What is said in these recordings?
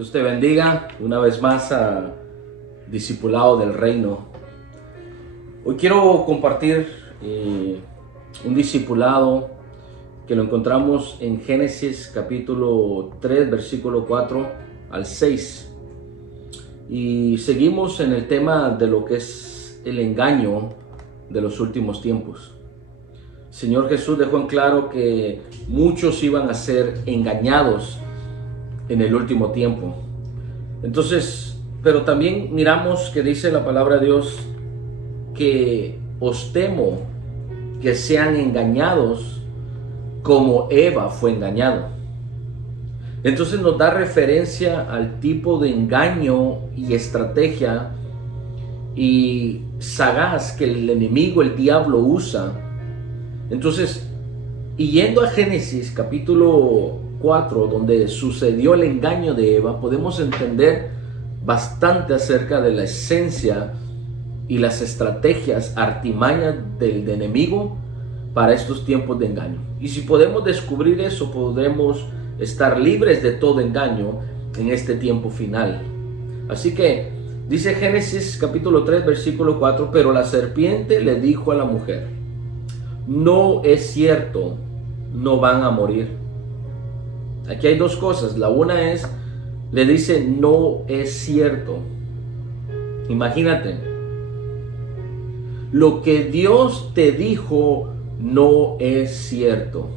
Dios te bendiga una vez más a Discipulado del Reino. Hoy quiero compartir un discipulado que lo encontramos en Génesis capítulo 3, versículo 4 al 6. Y seguimos en el tema de lo que es el engaño de los últimos tiempos. El Señor Jesús dejó en claro que muchos iban a ser engañados en el último tiempo. Entonces, pero también miramos que dice la palabra de Dios que os temo que sean engañados como Eva fue engañado. Entonces nos da referencia al tipo de engaño y estrategia y sagaz que el enemigo, el diablo, usa. Entonces, y yendo a Génesis capítulo 4, donde sucedió el engaño de Eva, podemos entender bastante acerca de la esencia y las estrategias, artimañas del enemigo para estos tiempos de engaño. Y si podemos descubrir eso, podremos estar libres de todo engaño en este tiempo final. Así que dice Génesis capítulo 3, versículo 4, pero la serpiente le dijo a la mujer: no es cierto, no van a morir. Aquí hay dos cosas. La una es, le dice no es cierto. Imagínate, lo que Dios te dijo no es cierto.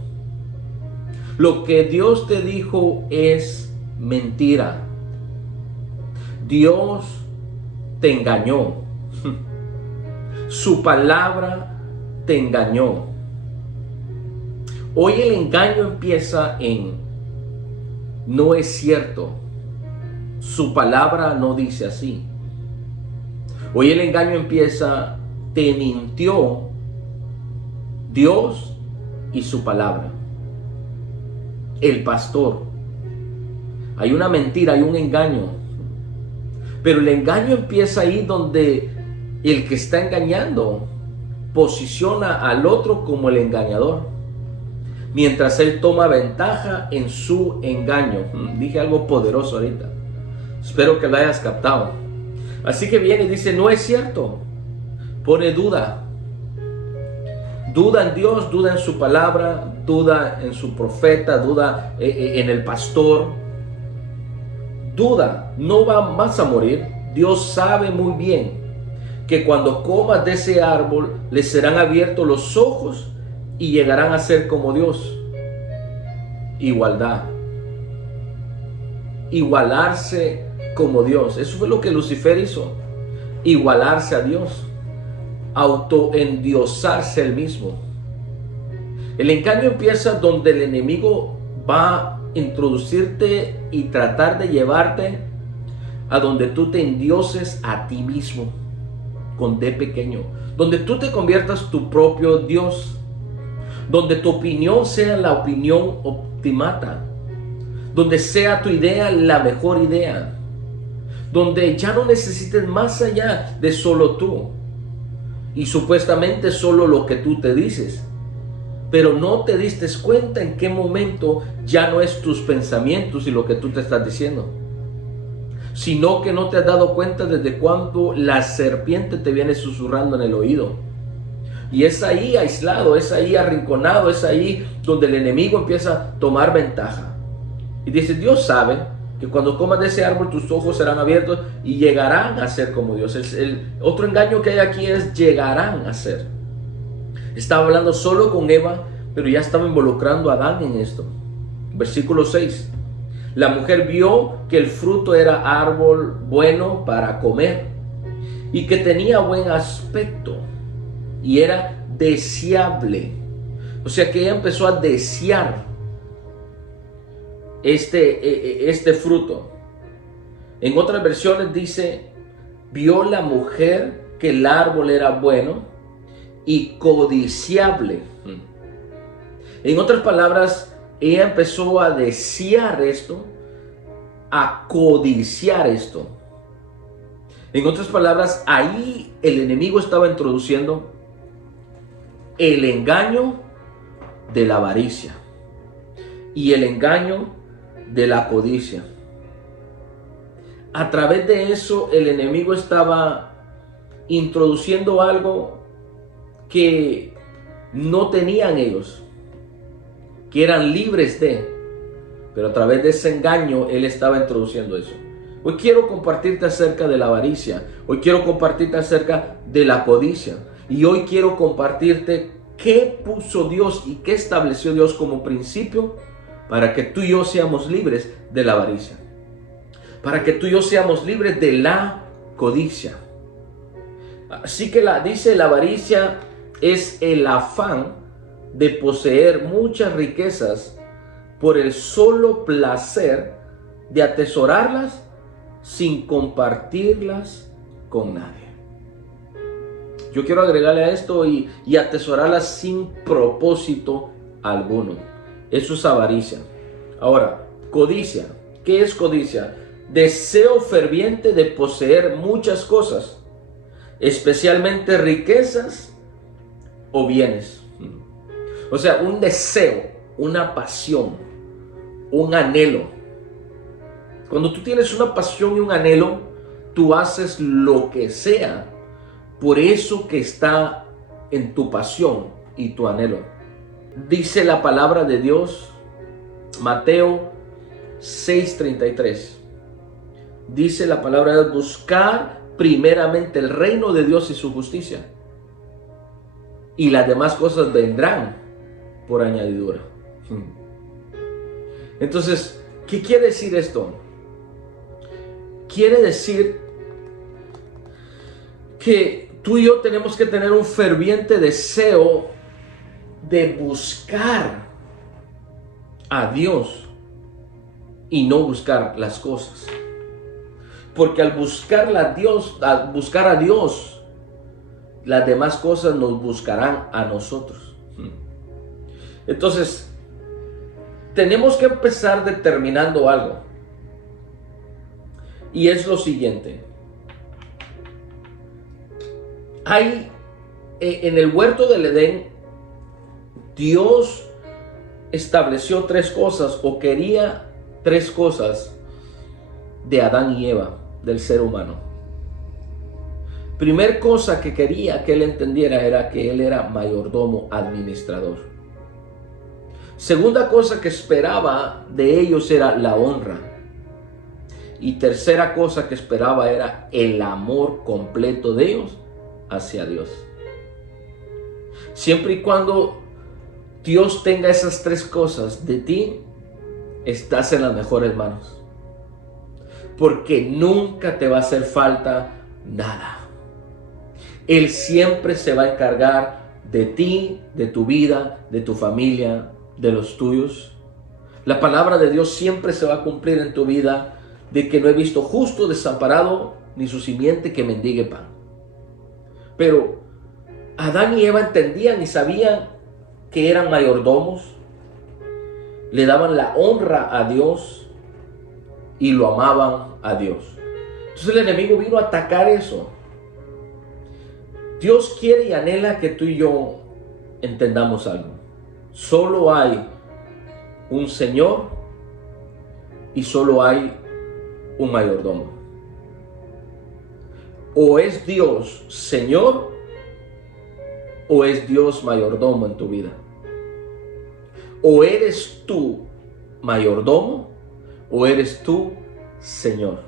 Lo que Dios te dijo es mentira. Dios te engañó. Su palabra te engañó. Hoy el engaño empieza en no es cierto. Su palabra no dice así. Hoy el engaño empieza, te mintió Dios y su palabra. El pastor. Hay una mentira, hay un engaño. Pero el engaño empieza ahí donde el que está engañando posiciona al otro como el engañador, mientras él toma ventaja en su engaño. Dije algo poderoso ahorita. Espero que lo hayas captado. Así que viene y dice, no es cierto. Pone duda. Duda en Dios, duda en su palabra, duda en su profeta, duda en el pastor. Duda, no vas a morir. Dios sabe muy bien que cuando comas de ese árbol, les serán abiertos los ojos y llegarán a ser como Dios. Igualdad. Igualarse como Dios. Eso fue lo que Lucifer hizo. Igualarse a Dios. Autoendiosarse él mismo. El engaño empieza donde el enemigo va a introducirte y tratar de llevarte a donde tú te endioses a ti mismo, con D pequeño, donde tú te conviertas tu propio Dios, donde tu opinión sea la opinión optimata, donde sea tu idea la mejor idea, donde ya no necesites más allá de solo tú y supuestamente solo lo que tú te dices, pero no te diste cuenta en qué momento ya no es tus pensamientos y lo que tú te estás diciendo, sino que no te has dado cuenta desde cuando la serpiente te viene susurrando en el oído. Y es ahí aislado, es ahí arrinconado, es ahí donde el enemigo empieza a tomar ventaja. Y dice, Dios sabe que cuando comas de ese árbol tus ojos serán abiertos y llegarán a ser como Dios. El otro engaño que hay aquí es llegarán a ser. Estaba hablando solo con Eva, pero ya estaba involucrando a Adán en esto. Versículo 6. La mujer vio que el fruto era árbol bueno para comer y que tenía buen aspecto y era deseable. O sea que ella empezó a desear este fruto. En otras versiones dice, vio la mujer que el árbol era bueno y codiciable. En otras palabras, ella empezó a desear esto, a codiciar esto. En otras palabras, ahí el enemigo estaba introduciendo el engaño de la avaricia y el engaño de la codicia. a través de eso el enemigo estaba introduciendo algo que no tenían ellos, que eran libres de, pero a través de ese engaño él estaba introduciendo eso. Hoy quiero compartirte acerca de la avaricia, hoy quiero compartirte acerca de la codicia, y hoy quiero compartirte qué puso Dios y qué estableció Dios como principio para que tú y yo seamos libres de la avaricia, para que tú y yo seamos libres de la codicia. Así que dice la avaricia es el afán de poseer muchas riquezas por el solo placer de atesorarlas sin compartirlas con nadie. Yo quiero agregarle a esto y atesorarlas sin propósito alguno. Eso es avaricia. Ahora, codicia. ¿Qué es codicia? Deseo ferviente de poseer muchas cosas, especialmente riquezas o bienes. O sea, un deseo, una pasión, un anhelo. Cuando tú tienes una pasión y un anhelo, tú haces lo que sea por eso que está en tu pasión y tu anhelo. Dice la palabra de Dios, Mateo 6:33. Dice la palabra de Dios: buscar primeramente el reino de Dios y su justicia, y las demás cosas vendrán por añadidura. Entonces, ¿qué quiere decir esto? Quiere decir que tú y yo tenemos que tener un ferviente deseo de buscar a Dios y no buscar las cosas. Porque al buscar a Dios, las demás cosas nos buscarán a nosotros. Entonces, tenemos que empezar determinando algo. Y es lo siguiente. Hay en el huerto del Edén, Dios estableció tres cosas, o quería tres cosas de Adán y Eva, del ser humano. Primer cosa que quería que él entendiera era que él era mayordomo, administrador. Segunda cosa que esperaba de ellos era la honra. Y tercera cosa que esperaba era el amor completo de ellos hacia Dios. Siempre y cuando Dios tenga esas tres cosas de ti, estás en las mejores manos. Porque nunca te va a hacer falta nada. Él siempre se va a encargar de ti, de tu vida, de tu familia, de los tuyos. La palabra de Dios siempre se va a cumplir en tu vida, de que no he visto justo desamparado, ni su simiente que mendigue pan. Pero Adán y Eva entendían y sabían que eran mayordomos, le daban la honra a Dios y lo amaban a Dios. Entonces el enemigo vino a atacar eso. Dios quiere y anhela que tú y yo entendamos algo. Solo hay un Señor y solo hay un mayordomo. O es Dios Señor o es Dios mayordomo en tu vida. O eres tú mayordomo o eres tú Señor.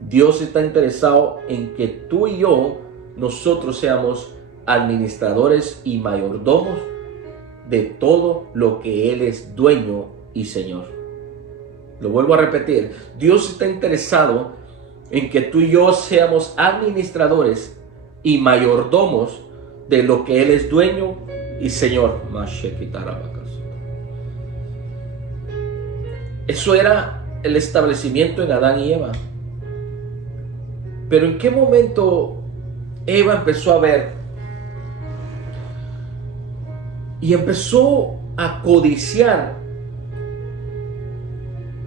Dios está interesado en que tú y yo, nosotros seamos administradores y mayordomos de todo lo que Él es dueño y Señor. Lo vuelvo a repetir. Dios está interesado en que tú y yo seamos administradores y mayordomos de lo que Él es dueño y Señor. Eso era el establecimiento en Adán y Eva. Pero ¿en qué momento Eva empezó a ver y empezó a codiciar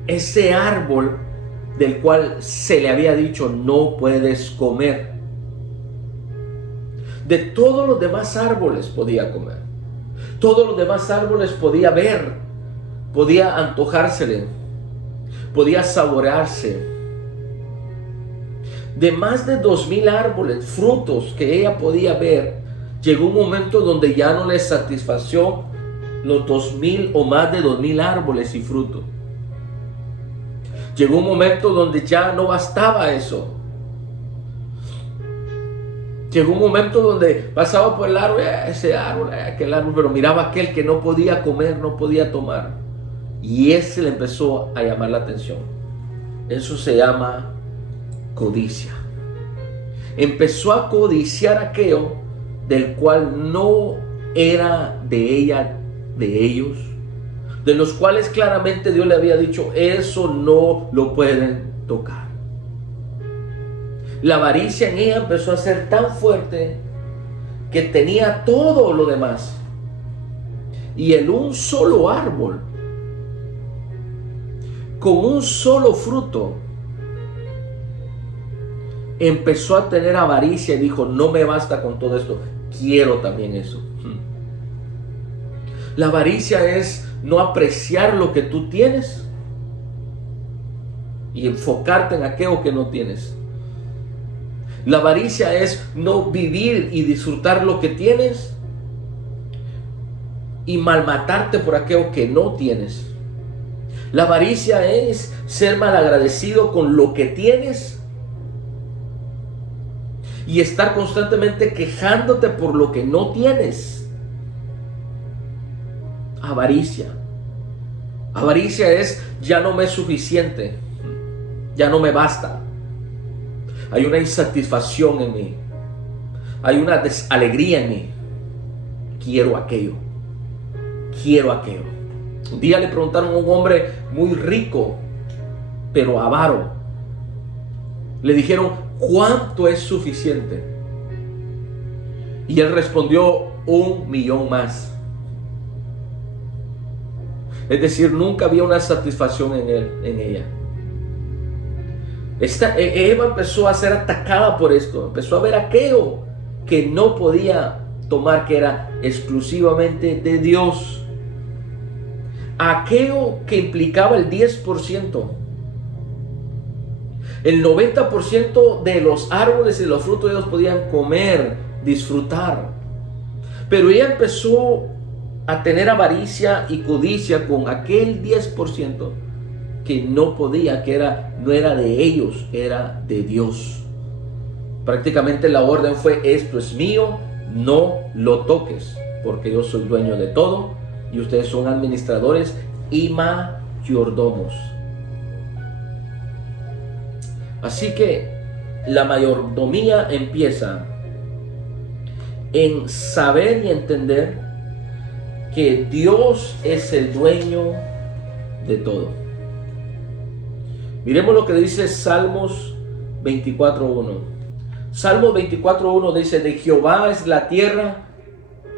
ese árbol del cual se le había dicho no puedes comer? De todos los demás árboles podía comer, todos los demás árboles podía ver, podía antojársele, podía saborearse, De más de 2000 árboles, frutos que ella podía ver, llegó un momento donde ya no le satisfació los 2000 o más de 2000 árboles y frutos. Llegó un momento donde ya no bastaba eso. Llegó un momento donde pasaba por el árbol, ese árbol, aquel árbol, pero miraba aquel que no podía comer, no podía tomar. Y ese le empezó a llamar la atención. Eso se llama codicia. Empezó a codiciar aquello del cual no era de ella, de ellos, de los cuales claramente Dios le había dicho, eso no lo pueden tocar. La avaricia en ella empezó a ser tan fuerte que tenía todo lo demás. Y en un solo árbol, con un solo fruto, empezó a tener avaricia y dijo, no me basta con todo esto, quiero también eso. La avaricia es no apreciar lo que tú tienes y enfocarte en aquello que no tienes. La avaricia es no vivir y disfrutar lo que tienes y malmatarte por aquello que no tienes. La avaricia es ser malagradecido con lo que tienes y estar constantemente quejándote por lo que no tienes. Avaricia. Avaricia es ya no me es suficiente, ya no me basta. Hay una insatisfacción en mí, hay una desalegría en mí. Quiero aquello, quiero aquello. Un día le preguntaron a un hombre muy rico, pero avaro. Le dijeron, ¿cuánto es suficiente? Y él respondió, 1,000,000 más. Es decir, nunca había una satisfacción en él, en ella. Eva empezó a ser atacada por esto. Empezó a ver aquello que no podía tomar, que era exclusivamente de Dios. Aquello que implicaba el 10%. El 90% de los árboles y los frutos ellos podían comer, disfrutar. Pero ella empezó a tener avaricia y codicia con aquel 10% que no podía, no era de ellos, era de Dios. Prácticamente la orden fue, esto es mío, no lo toques, porque yo soy dueño de todo y ustedes son administradores y mayordomos. Así que la mayordomía empieza en saber y entender que Dios es el dueño de todo. Miremos lo que dice Salmos 24:1. Salmos 24:1 dice, de Jehová es la tierra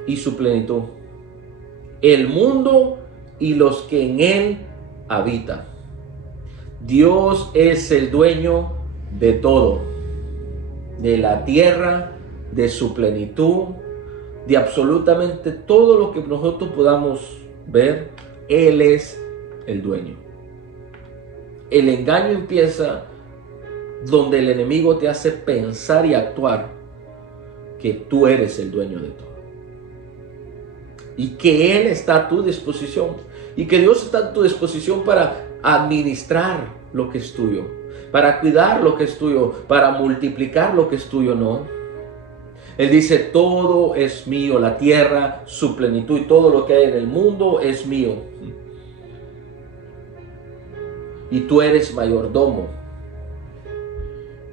y su plenitud, el mundo y los que en él habitan. Dios es el dueño de todo, de la tierra, de su plenitud, de absolutamente todo lo que nosotros podamos ver. Él es el dueño. El engaño empieza donde el enemigo te hace pensar y actuar que tú eres el dueño de todo y que Él está a tu disposición y que Dios está a tu disposición para administrar lo que es tuyo, para cuidar lo que es tuyo, para multiplicar lo que es tuyo. No, Él dice, todo es mío, la tierra, su plenitud y todo lo que hay en el mundo es mío. Y tú eres mayordomo.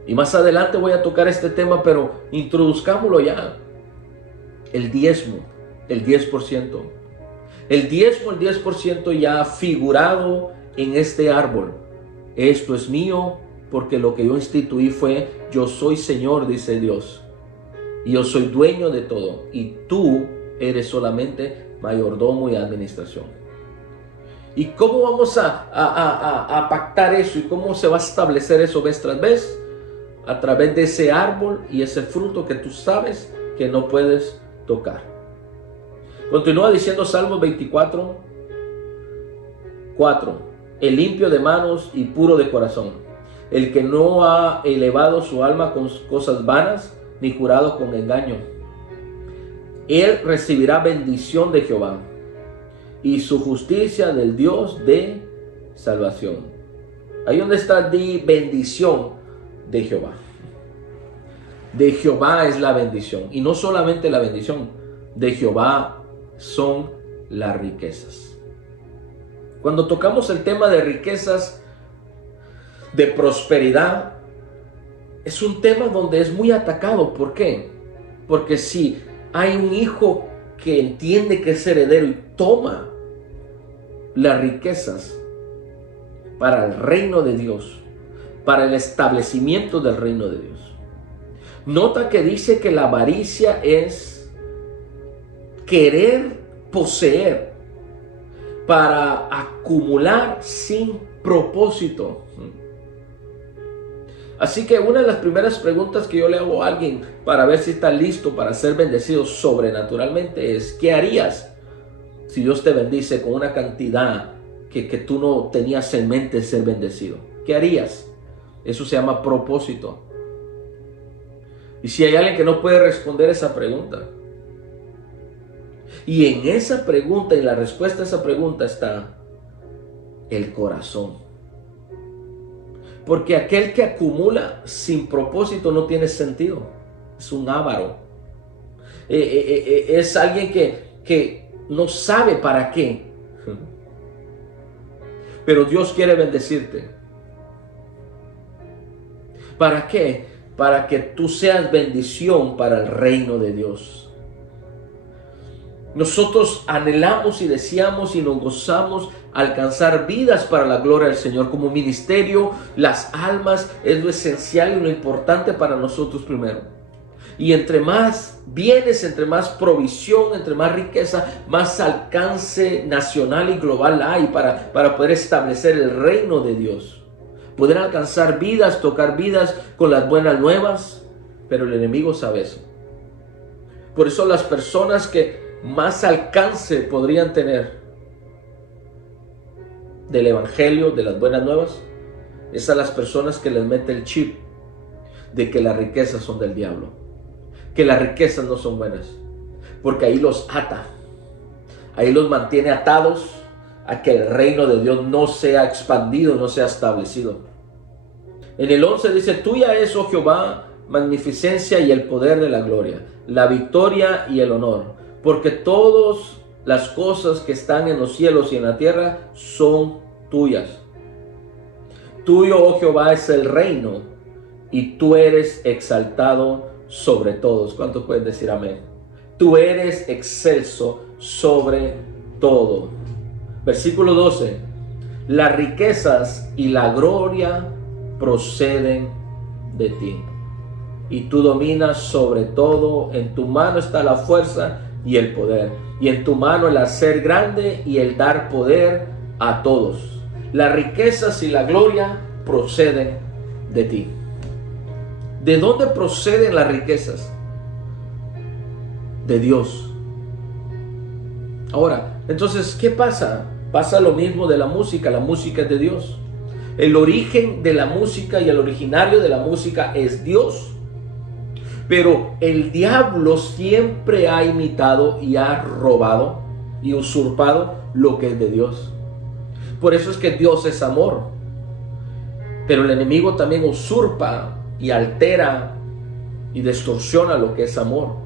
Y más adelante voy a tocar este tema, pero introduzcámoslo ya. El diezmo, el 10%. El diezmo, el 10% ya figurado en este árbol. Esto es mío porque lo que yo instituí fue, yo soy Señor, dice Dios. Y yo soy dueño de todo. Y tú eres solamente mayordomo y administración. ¿Y cómo vamos a pactar eso? ¿Y cómo se va a establecer eso vez tras vez? A través de ese árbol y ese fruto que tú sabes que no puedes tocar. Continúa diciendo Salmos 24:4. El limpio de manos y puro de corazón. el que no ha elevado su alma con cosas vanas, ni jurado con engaño. Él recibirá bendición de Jehová y su justicia del Dios de salvación. Ahí donde está di bendición de Jehová. De Jehová es la bendición. Y no solamente la bendición, de Jehová son las riquezas. Cuando tocamos el tema de riquezas, de prosperidad, es un tema donde es muy atacado. ¿Por qué? Porque si hay un hijo que entiende que es heredero y toma las riquezas para el reino de Dios, para el establecimiento del reino de Dios. Nota que dice que la avaricia es querer poseer para acumular sin propósito. Así que una de las primeras preguntas que yo le hago a alguien para ver si está listo para ser bendecido sobrenaturalmente es: ¿qué harías si Dios te bendice con una cantidad que tú no tenías en mente ser bendecido? ¿Qué harías? Eso se llama propósito. Y si hay alguien que no puede responder esa pregunta, y en esa pregunta, en la respuesta a esa pregunta está el corazón. Porque aquel que acumula sin propósito no tiene sentido. Es un avaro. Es alguien que no sabe para qué. Pero Dios quiere bendecirte. ¿Para qué? Para que tú seas bendición para el reino de Dios. Nosotros anhelamos y deseamos y nos gozamos alcanzar vidas para la gloria del Señor. Como ministerio, las almas es lo esencial y lo importante para nosotros primero. Y entre más bienes, entre más provisión, entre más riqueza, más alcance nacional y global hay para poder establecer el reino de Dios. Poder alcanzar vidas, tocar vidas con las buenas nuevas, pero el enemigo sabe eso. Por eso las personas que más alcance podrían tener del evangelio, de las buenas nuevas, es a las personas que les mete el chip de que las riquezas son del diablo, que las riquezas no son buenas, porque ahí los ata, ahí los mantiene atados a que el reino de Dios no sea expandido, no sea establecido. En el 11 dice: tuya es, oh Jehová, magnificencia y el poder de la gloria, la victoria y el honor, porque todas las cosas que están en los cielos y en la tierra son tuyas. Tuyo, oh Jehová, es el reino, y tú eres exaltado sobre todos. ¿Cuántos pueden decir amén? Tú eres excelso sobre todo. Versículo 12. Las riquezas y la gloria proceden de ti, y tú dominas sobre todo. En tu mano está la fuerza y el poder, y en tu mano el hacer grande y el dar poder a todos. Las riquezas y la gloria proceden de ti. ¿De dónde proceden las riquezas? De Dios. Ahora, entonces, ¿qué pasa? Pasa lo mismo de la música. La música es de Dios. El origen de la música y el originario de la música es Dios. Pero el diablo siempre ha imitado y ha robado y usurpado lo que es de Dios. Por eso es que Dios es amor. Pero el enemigo también usurpa y altera y distorsiona lo que es amor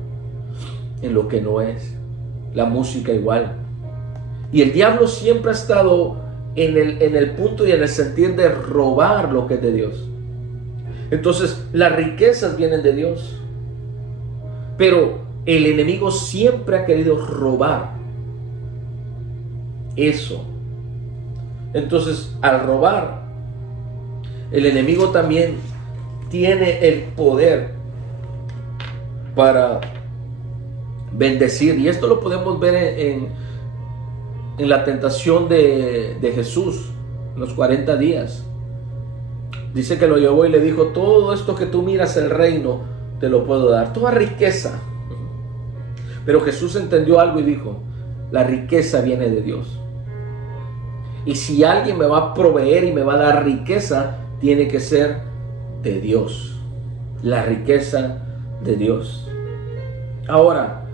en lo que no es. La música igual. Y el diablo siempre ha estado en el punto y en el sentir de robar lo que es de Dios. Entonces, las riquezas vienen de Dios. Pero el enemigo siempre ha querido robar eso. Entonces, al robar, el enemigo también tiene el poder para bendecir. Y esto lo podemos ver en la tentación de Jesús, en los 40 días. Dice que lo llevó y le dijo: todo esto que tú miras, el reino, te lo puedo dar, toda riqueza. Pero Jesús entendió algo y dijo: la riqueza viene de Dios. Y si alguien me va a proveer y me va a dar riqueza, tiene que ser de Dios, la riqueza de Dios. Ahora,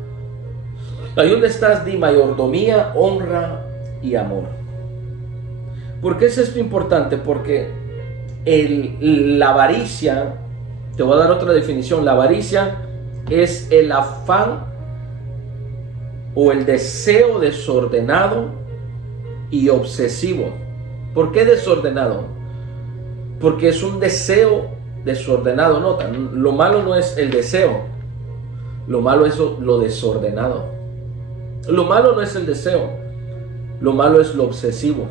ahí donde estás, di mayordomía, honra y amor. ¿Por qué es esto importante? Porque la avaricia, te voy a dar otra definición, la avaricia es el afán o el deseo desordenado y obsesivo. ¿Por qué desordenado? Porque es un deseo desordenado. Nota, lo malo no es el deseo, lo malo es lo desordenado. Lo malo no es el deseo, lo malo es lo obsesivo.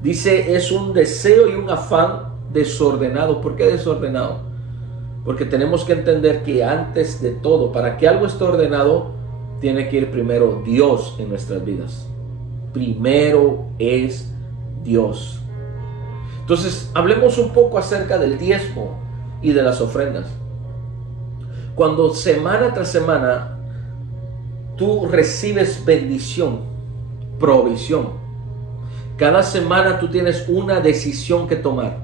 Dice, es un deseo y un afán desordenado. ¿Por qué desordenado? Porque tenemos que entender que antes de todo, para que algo esté ordenado, tiene que ir primero Dios en nuestras vidas. Primero es Dios. Entonces, hablemos un poco acerca del diezmo y de las ofrendas. Cuando semana tras semana tú recibes bendición, provisión, cada semana tú tienes una decisión que tomar: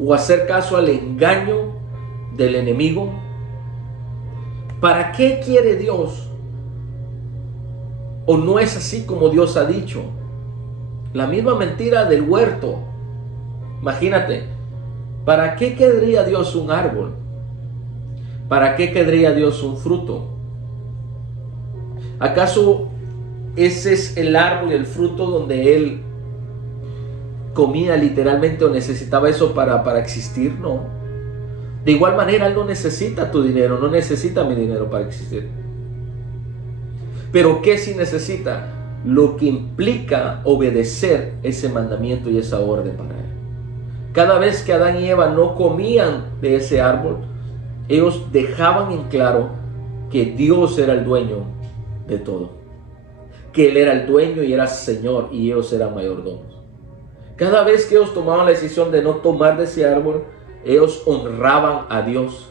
o hacer caso al engaño del enemigo. ¿Para qué quiere Dios? ¿O no es así como Dios ha dicho? La misma mentira del huerto. Imagínate, ¿para qué querría Dios un árbol? ¿Para qué querría Dios un fruto? ¿Acaso ese es el árbol y el fruto donde Él comía literalmente o necesitaba eso para existir? No. De igual manera, Él no necesita tu dinero, no necesita mi dinero para existir. Pero ¿qué sí necesita? Lo que implica obedecer ese mandamiento y esa orden para Él. Cada vez que Adán y Eva no comían de ese árbol, ellos dejaban en claro que Dios era el dueño de todo, que Él era el dueño y era Señor, y ellos eran mayordomos. Cada vez que ellos tomaban la decisión de no tomar de ese árbol, ellos honraban a Dios.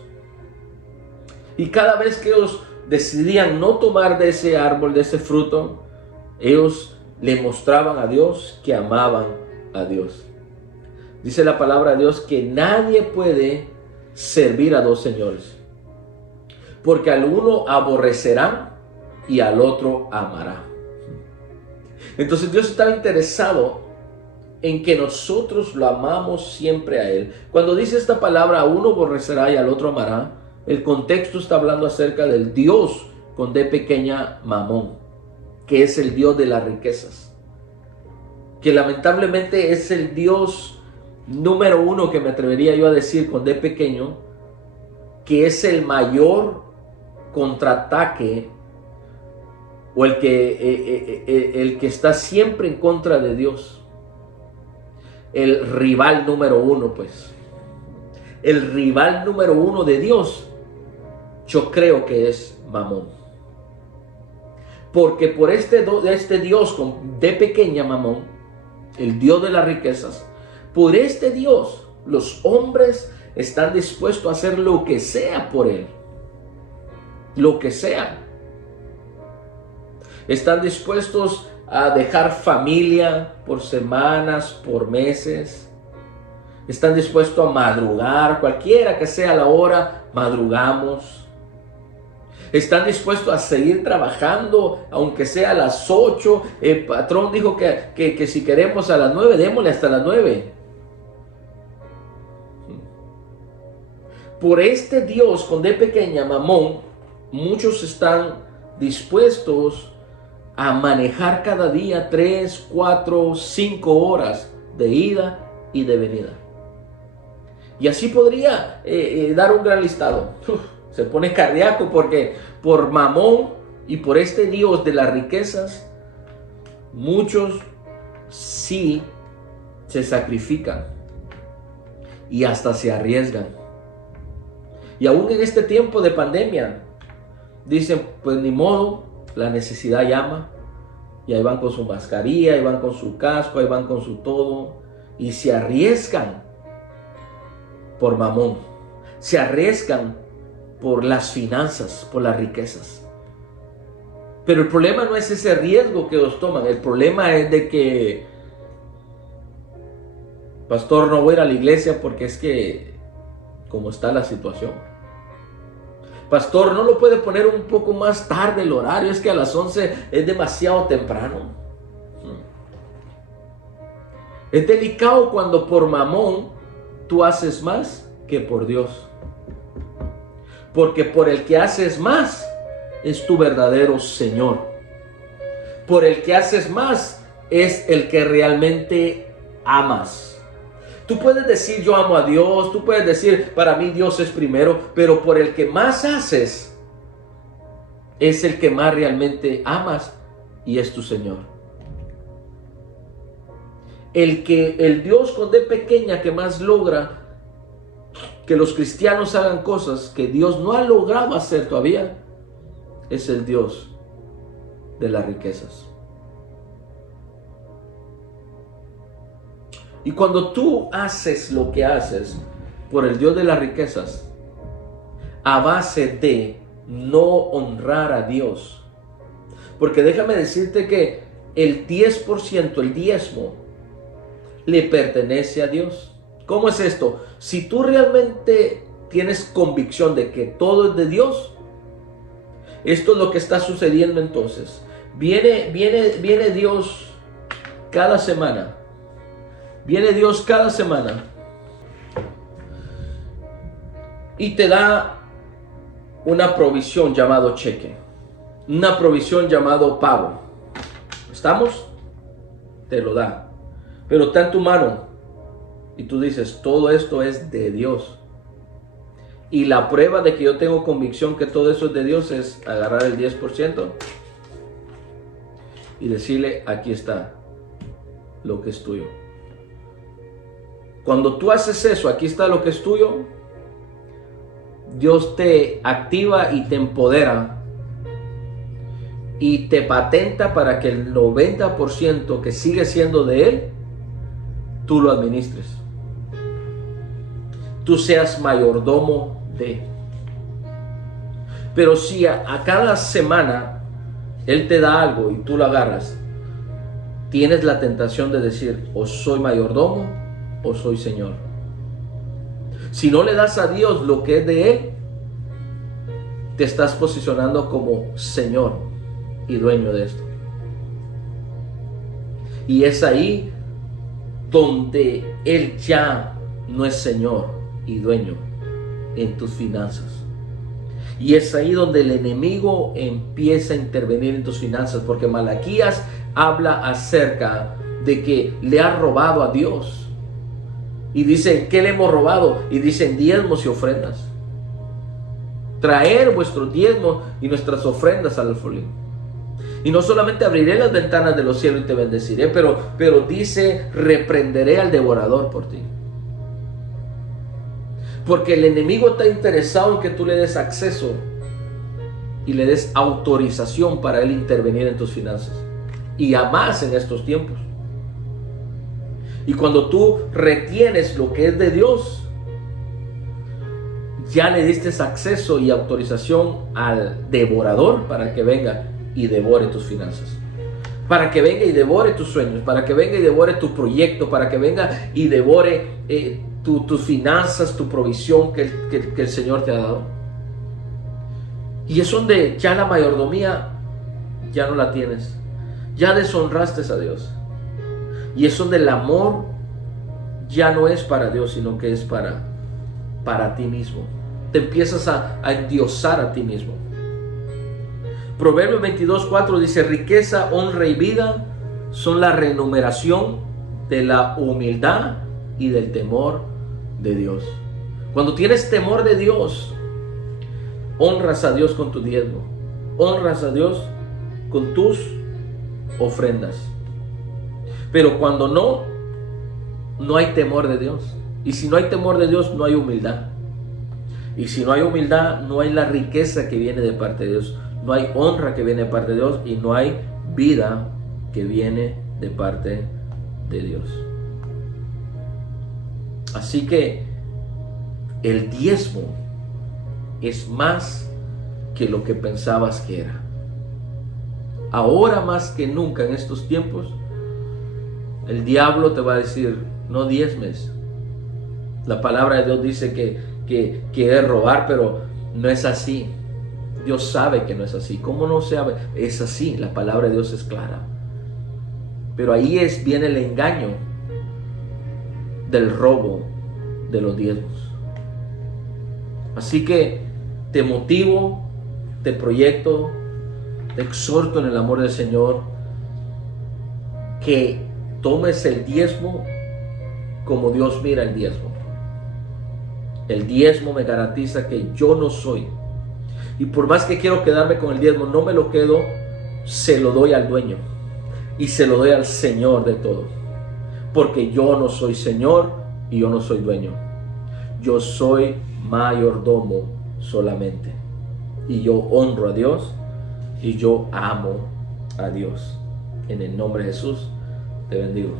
Y cada vez que ellos decidían no tomar de ese árbol, de ese fruto, ellos le mostraban a Dios que amaban a Dios. Dice la palabra de Dios que nadie puede servir a dos señores, porque al uno aborrecerá y al otro amará. Entonces Dios estaba interesado en que nosotros lo amamos siempre a Él. Cuando dice esta palabra, a uno aborrecerá y al otro amará, el contexto está hablando acerca del Dios con D pequeña, Mamón, que es el Dios de las riquezas, que lamentablemente es el Dios número uno, que me atrevería yo a decir con D pequeño, que es el mayor contraataque, o el que está siempre en contra de Dios. El rival número uno, pues. El rival número uno de Dios, yo creo que es Mamón. Porque por este Dios con D pequeña, Mamón, el Dios de las riquezas, por este Dios los hombres están dispuestos a hacer lo que sea por Él. Lo que sea. Están dispuestos a dejar familia por semanas, por meses. Están dispuestos a madrugar, cualquiera que sea la hora, madrugamos. Están dispuestos a seguir trabajando, aunque sea a las 8. El patrón dijo que si queremos a las 9, démosle hasta las 9. Por este Dios con D pequeña, Mamón, muchos están dispuestos a manejar cada día 3, 4, 5 horas de ida y de venida. Y así podría dar un gran listado. Se pone cardíaco, porque por Mamón y por este Dios de las riquezas, muchos sí se sacrifican y hasta se arriesgan. Y aún en este tiempo de pandemia, dicen, pues ni modo, la necesidad llama, y ahí van con su mascarilla, ahí van con su casco, ahí van con su todo, y se arriesgan por Mamón, se arriesgan por las finanzas, por las riquezas. Pero el problema no es ese riesgo que ellos toman, el problema es de que Pastor, no voy a ir a la iglesia porque es que como está la situación. Pastor, ¿no lo puede poner un poco más tarde el horario? Es que a las 11 es demasiado temprano. Es delicado cuando por mamón tú haces más que por Dios. Porque por el que haces más es tu verdadero Señor. Por el que haces más es el que realmente amas. Tú puedes decir yo amo a Dios, tú puedes decir para mí Dios es primero, pero por el que más haces es el que más realmente amas y es tu Señor. El Dios con D pequeña que más logra que los cristianos hagan cosas que Dios no ha logrado hacer todavía es el Dios de las riquezas. Y cuando tú haces lo que haces por el Dios de las riquezas, a base de no honrar a Dios, porque déjame decirte que el 10%, el diezmo, le pertenece a Dios. ¿Cómo es esto? Si tú realmente tienes convicción de que todo es de Dios, esto es lo que está sucediendo entonces. Viene Dios cada semana. Viene Dios cada semana y te da una provisión llamado cheque, una provisión llamado pago. ¿Estamos? Te lo da, pero está en tu mano y tú dices, todo esto es de Dios. Y la prueba de que yo tengo convicción que todo eso es de Dios es agarrar el 10% y decirle, aquí está lo que es tuyo. Cuando tú haces eso, aquí está lo que es tuyo, Dios te activa y te empodera y te patenta para que el 90% que sigue siendo de Él, tú lo administres. Tú seas mayordomo de. Pero si a cada semana Él te da algo y tú lo agarras, tienes la tentación de decir, o soy mayordomo o soy Señor. Si no le das a Dios lo que es de Él, te estás posicionando como Señor y dueño de esto. Y es ahí donde Él ya no es Señor y dueño en tus finanzas. Y es ahí donde el enemigo empieza a intervenir en tus finanzas, porque Malaquías habla acerca de que le ha robado a Dios. Y dicen, ¿qué le hemos robado? Y dicen, diezmos y ofrendas. Traer vuestros diezmos y nuestras ofrendas al alfolí. Y no solamente abriré las ventanas de los cielos y te bendeciré, pero dice, reprenderé al devorador por ti. Porque el enemigo está interesado en que tú le des acceso y le des autorización para él intervenir en tus finanzas. Y a más en estos tiempos. Y cuando tú retienes lo que es de Dios, ya le diste acceso y autorización al devorador para que venga y devore tus finanzas. Para que venga y devore tus sueños, para que venga y devore tu proyecto, para que venga y devore tus finanzas, tu provisión que el Señor te ha dado. Y es donde ya la mayordomía ya no la tienes. Ya deshonraste a Dios. Y es donde el amor ya no es para Dios, sino que es para ti mismo. Te empiezas a endiosar a ti mismo. Proverbios 22:4 dice, riqueza, honra y vida son la remuneración de la humildad y del temor de Dios. Cuando tienes temor de Dios, honras a Dios con tu diezmo, honras a Dios con tus ofrendas. Pero cuando no hay temor de Dios. Y si no hay temor de Dios, no hay humildad. Y si no hay humildad, no hay la riqueza que viene de parte de Dios. No hay honra que viene de parte de Dios. Y no hay vida que viene de parte de Dios. Así que el diezmo es más que lo que pensabas que era. Ahora más que nunca en estos tiempos, el diablo te va a decir, no diezmes. La palabra de Dios dice que es robar, pero no es así. Dios sabe que no es así. ¿Cómo no sabe? Es así, la palabra de Dios es clara. Pero ahí viene el engaño del robo de los diezmos. Así que te motivo, te proyecto, te exhorto en el amor del Señor que tomes el diezmo como Dios mira el diezmo. El diezmo me garantiza que yo no soy. Y por más que quiero quedarme con el diezmo, no me lo quedo, se lo doy al dueño. Y se lo doy al Señor de todo. Porque yo no soy Señor y yo no soy dueño. Yo soy mayordomo solamente. Y yo honro a Dios y yo amo a Dios. En el nombre de Jesús te bendigo.